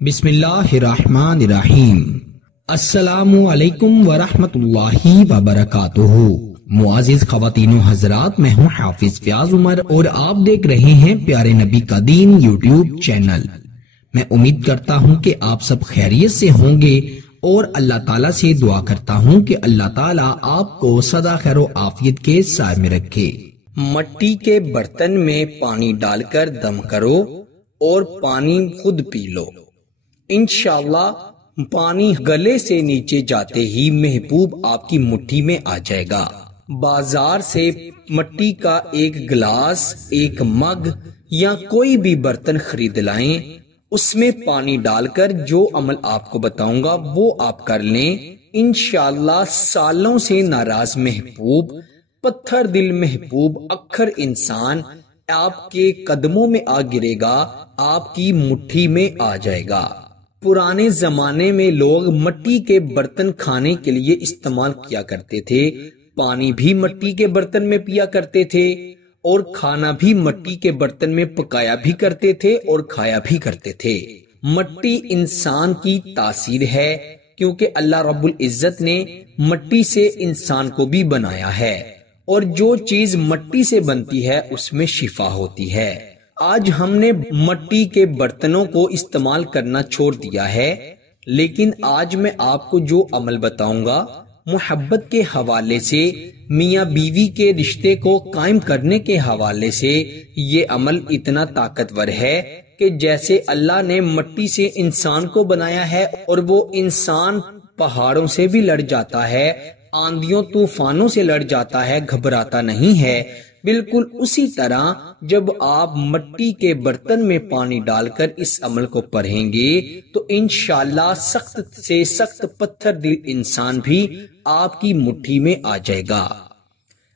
بسم اللہ الرحمن الرحیم۔ السلام علیکم ورحمۃ اللہ وبرکاتہ۔ معزز خواتین و حضرات، میں ہوں حافظ فیاض عمر اور آپ دیکھ رہے ہیں پیارے نبی کا دین یوٹیوب چینل۔ میں امید کرتا ہوں کہ آپ سب خیریت سے ہوں گے اور اللہ تعالیٰ سے دعا کرتا ہوں کہ اللہ تعالیٰ آپ کو سدا خیر و عافیت کے سائے میں رکھے۔ مٹی کے برتن میں پانی ڈال کر دم کرو اور پانی خود پی لو۔ انشاءاللہ پانی گلے سے نیچے جاتے ہی محبوب آپ کی مٹھی میں آ جائے گا۔ بازار سے مٹی کا ایک گلاس، ایک مگ یا کوئی بھی برتن خرید لائیں، اس میں پانی ڈال کر جو عمل آپ کو بتاؤں گا وہ آپ کر لیں۔ انشاءاللہ سالوں سے ناراض محبوب، پتھر دل محبوب، اکھر انسان آپ کے قدموں میں آ گرے گا، آپ کی مٹھی میں آ جائے گا۔ پرانے زمانے میں لوگ مٹی کے برتن کھانے کے لیے استعمال کیا کرتے تھے، پانی بھی مٹی کے برتن میں پیا کرتے تھے اور کھانا بھی مٹی کے برتن میں پکایا بھی کرتے تھے اور کھایا بھی کرتے تھے۔ مٹی انسان کی تاثیر ہے کیونکہ اللہ رب العزت نے مٹی سے انسان کو بھی بنایا ہے اور جو چیز مٹی سے بنتی ہے اس میں شفا ہوتی ہے۔ آج ہم نے مٹی کے برتنوں کو استعمال کرنا چھوڑ دیا ہے، لیکن آج میں آپ کو جو عمل بتاؤں گا محبت کے حوالے سے، میاں بیوی کے رشتے کو قائم کرنے کے حوالے سے، یہ عمل اتنا طاقتور ہے کہ جیسے اللہ نے مٹی سے انسان کو بنایا ہے اور وہ انسان پہاڑوں سے بھی لڑ جاتا ہے، آندھیوں طوفانوں سے لڑ جاتا ہے، گھبراتا نہیں ہے، بالکل اسی طرح جب آپ مٹی کے برتن میں پانی ڈال کر اس عمل کو پڑھیں گے تو انشاءاللہ سخت سے سخت پتھر دل انسان بھی آپ کی مٹھی میں آ جائے گا۔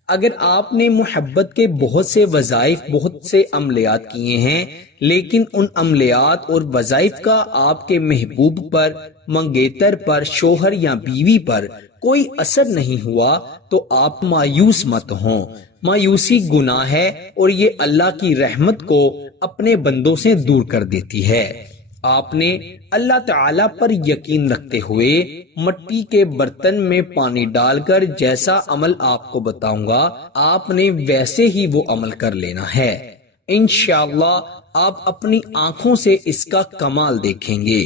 اگر آپ نے محبت کے بہت سے وظائف، بہت سے عملیات کیے ہیں، لیکن ان عملیات اور وظائف کا آپ کے محبوب پر، منگیتر پر، شوہر یا بیوی پر کوئی اثر نہیں ہوا تو آپ مایوس مت ہوں۔ مایوسی گناہ ہے اور یہ اللہ کی رحمت کو اپنے بندوں سے دور کر دیتی ہے۔ آپ نے اللہ تعالیٰ پر یقین رکھتے ہوئے مٹی کے برتن میں پانی ڈال کر جیسا عمل آپ کو بتاؤں گا آپ نے ویسے ہی وہ عمل کر لینا ہے۔ انشاءاللہ آپ اپنی آنکھوں سے اس کا کمال دیکھیں گے۔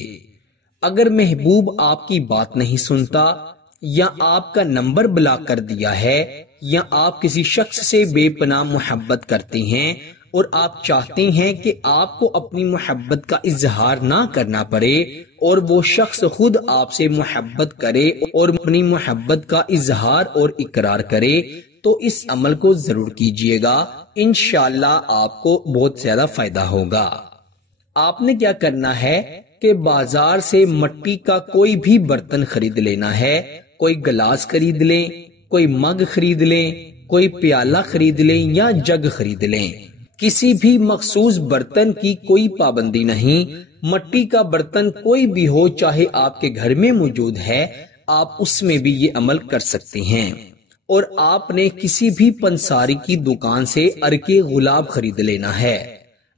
اگر محبوب آپ کی بات نہیں سنتا یا آپ کا نمبر بلاک کر دیا ہے یا آپ کسی شخص سے بے پناہ محبت کرتے ہیں اور آپ چاہتے ہیں کہ آپ کو اپنی محبت کا اظہار نہ کرنا پڑے اور وہ شخص خود آپ سے محبت کرے اور اپنی محبت کا اظہار اور اقرار کرے تو اس عمل کو ضرور کیجیے گا، انشاءاللہ آپ کو بہت زیادہ فائدہ ہوگا۔ آپ نے کیا کرنا ہے کہ بازار سے مٹی کا کوئی بھی برتن خرید لینا ہے، کوئی گلاس خرید لیں، کوئی مگ خرید لیں، کوئی پیالہ خرید لیں یا جگ خرید لیں۔ کسی بھی مخصوص برتن کی کوئی پابندی نہیں، مٹی کا برتن کوئی بھی ہو، چاہے آپ کے گھر میں موجود ہے، آپ اس میں بھی یہ عمل کر سکتے ہیں۔ اور آپ نے کسی بھی پنساری کی دکان سے عرق گلاب خرید لینا ہے۔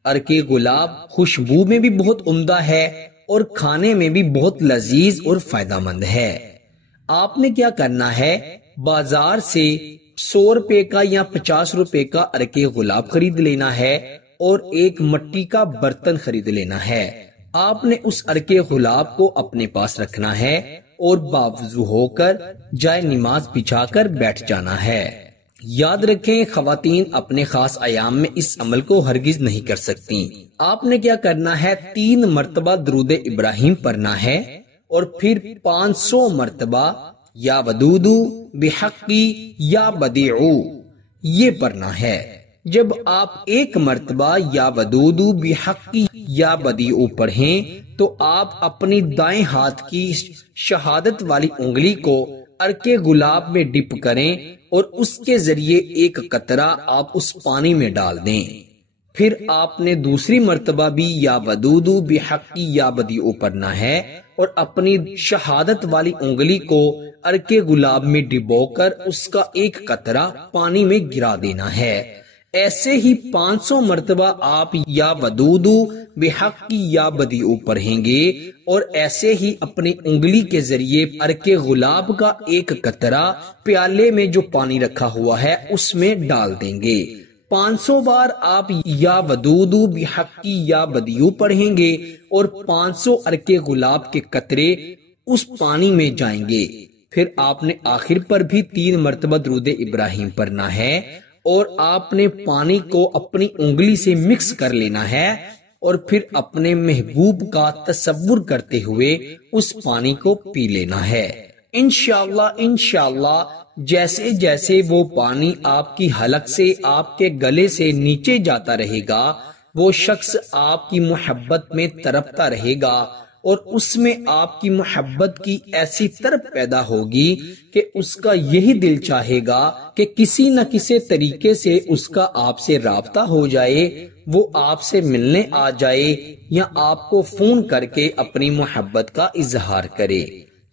عرق گلاب خوشبو میں بھی بہت عمدہ ہے اور کھانے میں بھی بہت لذیذ اور فائدہ مند ہے۔ آپ نے کیا کرنا ہے، بازار سے 100 روپے کا یا 50 روپے کا عرق گلاب خرید لینا ہے اور ایک مٹی کا برتن خرید لینا ہے۔ آپ نے اس عرق گلاب کو اپنے پاس رکھنا ہے اور باوضو ہو کر جائے نماز بچھا کر بیٹھ جانا ہے۔ یاد رکھیں خواتین اپنے خاص ایام میں اس عمل کو ہرگز نہیں کر سکتی۔ آپ نے کیا کرنا ہے، 3 مرتبہ درود ابراہیم پڑھنا ہے اور پھر 500 مرتبہ یا ودودو بحقی یا بدیعو یہ پڑھنا ہے۔ جب آپ 1 مرتبہ یا ودودو بحقی یا بدیعو پڑھیں تو آپ اپنی دائیں ہاتھ کی شہادت والی انگلی کو عرق گلاب میں ڈپ کریں اور اس کے ذریعے ایک قطرہ آپ اس پانی میں ڈال دیں۔ پھر آپ نے دوسری مرتبہ بھی یا ودودو بحقی یا بدیعو پڑھنا ہے اور اپنی شہادت والی انگلی کو عرق گلاب میں ڈبو کر اس کا ایک قطرہ پانی میں گرا دینا ہے۔ ایسے ہی 500 مرتبہ آپ یا ودودو بحق کی یا بدیعو پڑھیں گے اور ایسے ہی اپنی انگلی کے ذریعے عرق غلاب کا ایک قطرہ پیالے میں جو پانی رکھا ہوا ہے اس میں ڈال دیں گے۔ 500 بار آپ یا ودودو بحق کی یا بدیعو پڑھیں گے اور 500 عرق غلاب کے قطرے اس پانی میں جائیں گے۔ پھر آپ نے آخر پر بھی 3 مرتبہ درود ابراہیم پڑھنا ہے اور آپ نے پانی کو اپنی انگلی سے مکس کر لینا ہے اور پھر اپنے محبوب کا تصور کرتے ہوئے اس پانی کو پی لینا ہے۔ انشاءاللہ جیسے جیسے وہ پانی آپ کی حلق سے آپ کے گلے سے نیچے جاتا رہے گا وہ شخص آپ کی محبت میں تڑپتا رہے گا اور اس میں آپ کی محبت کی ایسی تڑپ پیدا ہوگی کہ اس کا یہی دل چاہے گا کہ کسی نہ کسی طریقے سے اس کا آپ سے رابطہ ہو جائے، وہ آپ سے ملنے آ جائے یا آپ کو فون کر کے اپنی محبت کا اظہار کرے۔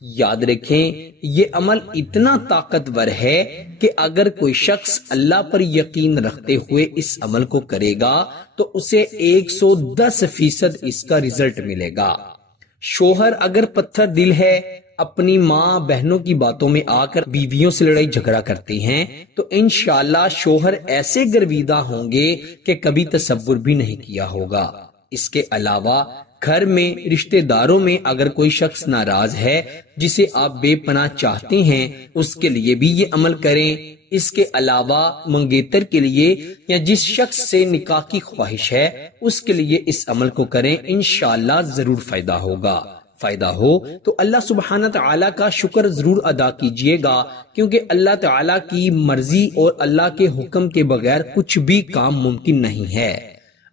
یاد رکھیں یہ عمل اتنا طاقتور ہے کہ اگر کوئی شخص اللہ پر یقین رکھتے ہوئے اس عمل کو کرے گا تو اسے 110% اس کا رزلٹ ملے گا۔ شوہر اگر پتھر دل ہے، اپنی ماں بہنوں کی باتوں میں آ کر بیویوں سے لڑائی جھگڑا کرتے ہیں تو انشاءاللہ شوہر ایسے گرویدہ ہوں گے کہ کبھی تصور بھی نہیں کیا ہوگا۔ اس کے علاوہ گھر میں رشتہ داروں میں اگر کوئی شخص ناراض ہے جسے آپ بے پناہ چاہتے ہیں اس کے لیے بھی یہ عمل کریں۔ اس کے علاوہ منگیتر کے لیے یا جس شخص سے نکاح کی خواہش ہے اس کے لیے اس عمل کو کریں، انشاءاللہ ضرور فائدہ ہوگا۔ فائدہ ہو تو اللہ سبحانہ تعالیٰ کا شکر ضرور ادا کیجئے گا، کیونکہ اللہ تعالیٰ کی مرضی اور اللہ کے حکم کے بغیر کچھ بھی کام ممکن نہیں ہے۔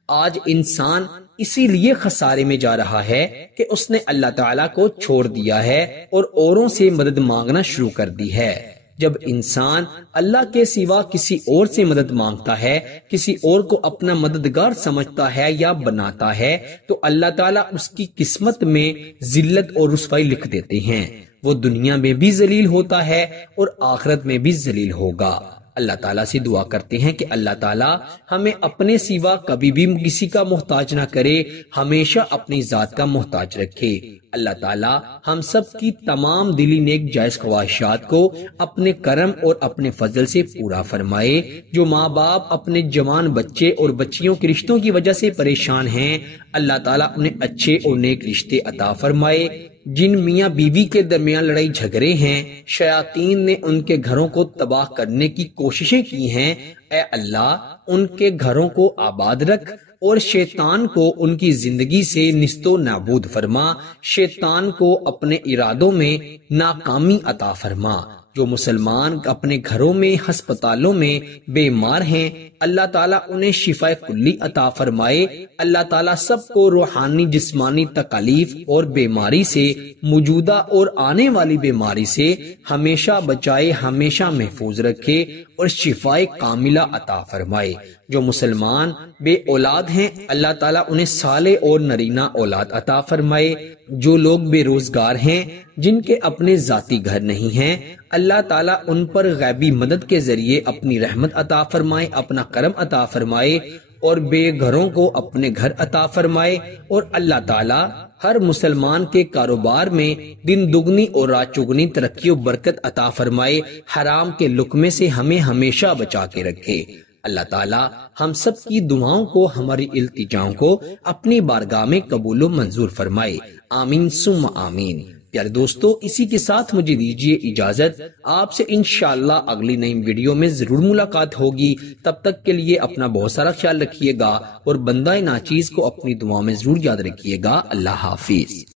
آج انسان اسی لیے خسارے میں جا رہا ہے کہ اس نے اللہ تعالیٰ کو چھوڑ دیا ہے اور اوروں سے مدد مانگنا شروع کر دی ہے۔ جب انسان اللہ کے سوا کسی اور سے مدد مانگتا ہے، کسی اور کو اپنا مددگار سمجھتا ہے یا بناتا ہے تو اللہ تعالیٰ اس کی قسمت میں ذلت اور رسوائی لکھ دیتے ہیں۔ وہ دنیا میں بھی ذلیل ہوتا ہے اور آخرت میں بھی ذلیل ہوگا۔ اللہ تعالیٰ سے دعا کرتے ہیں کہ اللہ تعالیٰ ہمیں اپنے سوا کبھی بھی کسی کا محتاج نہ کرے، ہمیشہ اپنی ذات کا محتاج رکھے۔ اللہ تعالیٰ ہم سب کی تمام دلی نیک جائز خواہشات کو اپنے کرم اور اپنے فضل سے پورا فرمائے۔ جو ماں باپ اپنے جوان بچے اور بچیوں کے رشتوں کی وجہ سے پریشان ہیں، اللہ تعالیٰ انہیں اچھے اور نیک رشتے عطا فرمائے۔ جن میاں بیوی کے درمیان لڑائی جھگڑے ہیں، شیاطین نے ان کے گھروں کو تباہ کرنے کی کوششیں کی ہیں، اے اللہ ان کے گھروں کو آباد رکھ اور شیطان کو ان کی زندگی سے نیست و نابود فرما، شیطان کو اپنے ارادوں میں ناکامی عطا فرما۔ جو مسلمان اپنے گھروں میں ہسپتالوں میں بیمار ہیں، اللہ تعالیٰ انہیں شفا کلی عطا فرمائے۔ اللہ تعالیٰ سب کو روحانی جسمانی تکالیف اور بیماری سے، موجودہ اور آنے والی بیماری سے ہمیشہ بچائے، ہمیشہ محفوظ رکھے اور شفا کاملہ عطا فرمائے۔ جو مسلمان بے اولاد ہیں، اللہ تعالیٰ انہیں صالح اور نرینہ اولاد عطا فرمائے۔ جو لوگ بے روزگار ہیں، جن کے اپنے ذاتی گھر نہیں ہیں، اللہ تعالیٰ ان پر غیبی مدد کے ذریعے اپنی رحمت عطا فرمائے، اپنا کرم عطا فرمائے اور بے گھروں کو اپنے گھر عطا فرمائے۔ اور اللہ تعالیٰ ہر مسلمان کے کاروبار میں دن دگنی اور رات چگنی ترقی و برکت عطا فرمائے، حرام کے لقمے سے ہمیں ہمیشہ بچا کے رکھے۔ اللہ تعالیٰ ہم سب کی دعاؤں کو، ہماری التجاؤں کو اپنی بارگاہ میں قبول و منظور فرمائے، آمین ثم آمین۔ پیارے دوستو، اسی کے ساتھ مجھے دیجیے اجازت، آپ سے انشاءاللہ اگلی نئی ویڈیو میں ضرور ملاقات ہوگی۔ تب تک کے لیے اپنا بہت سارا خیال رکھیے گا اور بندہ ناچیز کو اپنی دعا میں ضرور یاد رکھیے گا۔ اللہ حافظ۔